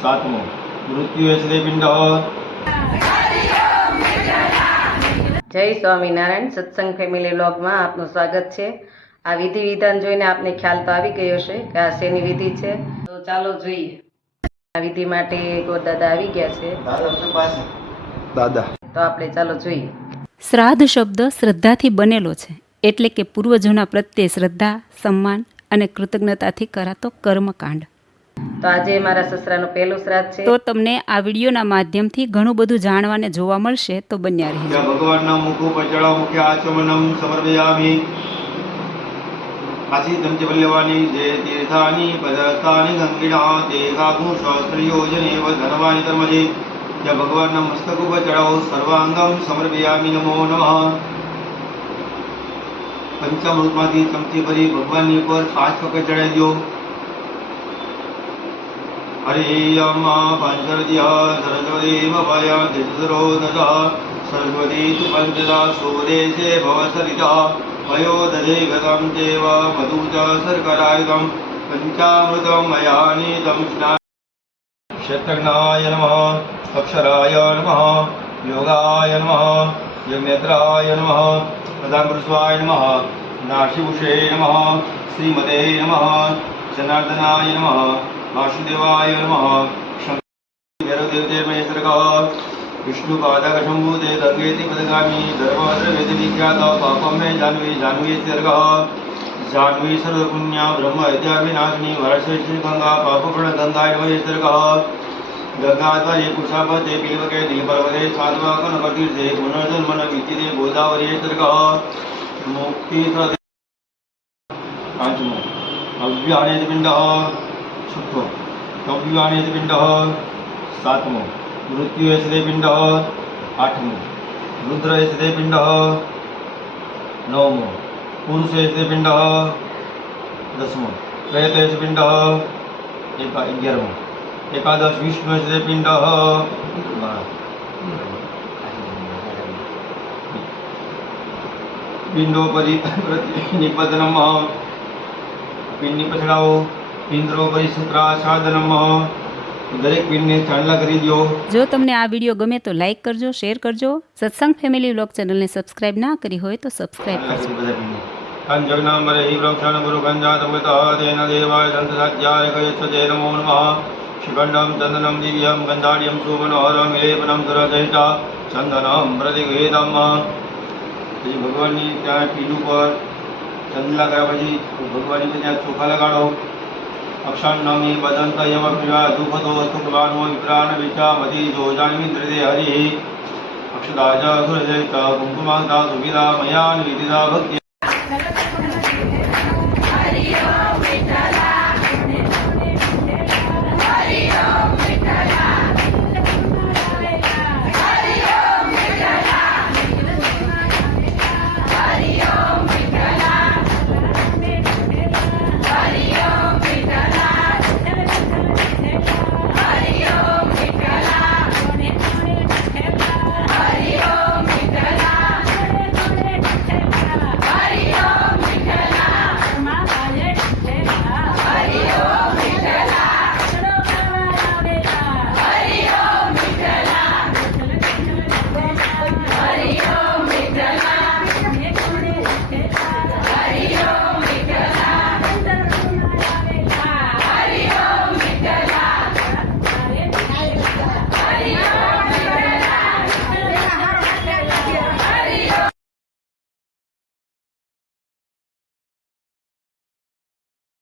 सातमो मृत्यु एसदे पिंड। જય સ્વામિનારાયણ સત્સંગ ફેમિલી વ્લોગમાં આપનું સ્વાગત છે। આ વિધિ વિધાન જોઈને આપને ખ્યાલ તો આવી ગયો છે કે આ શેની વિધિ છે, તો ચાલો જોઈએ। આ વિધિ માટે ગોરદાદા આવી ગયા છે, दादा તો આપણે ચાલો જોઈએ। શ્રાદ્ધ શબ્દ શ્રદ્ધાથી બનેલો છે, એટલે કે પૂર્વજોના પ્રત્યે શ્રદ્ધા, સન્માન અને કૃતજ્ઞતાથી કરાતો કર્મકાંડ। તો આજે મારા સસરાનું પહેલું શ્રાદ્ધ છે। તો તમને આ વિડીયોના માધ્યમથી ઘણું બધું જાણવાને જોવા મળશે, તો બન્યા રહેજો। भगवान मुख उपचड़ा मुख्य आचमनम समर्पयामि। आसीतं च वल्लवानि जे तीर्थानि पदस्थानि गंगिना देहागु सहस्रयोजनेव धनवानि कर्मजे। जब भगवान मस्तक पर चढ़ाओ सर्वांगम समर्पयामि नमो नमः। पंचामृतमांथी चमची भरी भगवान पर 5 वखत चढ़ाई दो। हरियम पंचरज्या सरस्वती मभय दिशरोदजा सरस्वती पंचदा सूर्येशे भवसरिता वयोदधे गतं देव मधुचा शर्करायुधं पंचामृतं मयानीतं स्नान। शतघ्नाय नमः, अक्षराय नमः, योगाय नमः, यज्ञनेत्राय नमः, प्रधानपुरुषाय नमः, नाशिभूषे नमः, श्रीमते नमः, जनार्दनाय नमः, वासुदेवाय नमः। शंकरदेवतेर्महेश्वरः विष्णुपादक शंभुते गंगेति पदगामी धर्मद्रवेति विख्यात पापम मे जाह्नवी जाह्नवी सर्गः जाह्नवी सर्वपुण्या ब्रह्म विद्याविनाशिनी वरश्रेष्ठी गंगा पापपूर्ण गंगाय नमः। गंगाधरे कुशापते पिलवके नीलपर्वते साधुवाकनकतीर्थे पुनर्जन्मन विद्यते गोदावरी सर्गः मुक्ति पांचमो अव्यानेति पिंडः। छठो अव्यानेति पिंडः। सातमो मृत्यु एसदे पिंड। आठमो रुद्र एसदे पिंड। नवमो पुरुष एसदे पिंड। दसमो प्रेत एस पिंड। 11मो एकादश विष्णु एसदे पिंड। पिंडोपरि निपतनम पिंड पछड़ाओ पिंडोपरि शुक्राच्छादनम। દરેક પિનને ચાંદલા કરી દો। જો તમને આ વિડીયો ગમે તો લાઈક કરજો, શેર કરજો। સત્સંગ ફેમિલી વ્લોગ ચેનલને સબસ્ક્રાઇબ ના કરી હોય તો સબસ્ક્રાઇબ કરજો। કંજગ્નામરે હિ વૃક્ષણ ગુરુ ગંજાતમૃતઃ તેન દેવાય દંતસાધ્યાય કયચ્છતે નમો નમઃ। શિખંડમ ચંદનમ દિવ્યમ ગંધાડ્યમ સુમનોહરમ વિલેપનમ સુરસહિતા ચંદનમ પ્રતિગૃહીતમ। પછી ભગવાનની ત્યાં પીઠ ઉપર ચંદલા કર્યા પછી ભગવાનની ત્યાં ચોખા લગાડો। अक्षान्नमी बदंत यम प्रिया दुखतो सुखवानो विप्राण विचामति जोजान्मिन्द्रदे हरिः। अक्षदाजा सुरजयिता कुङ्कुमान्ता सुविदा मयान्विदिता भक्त्या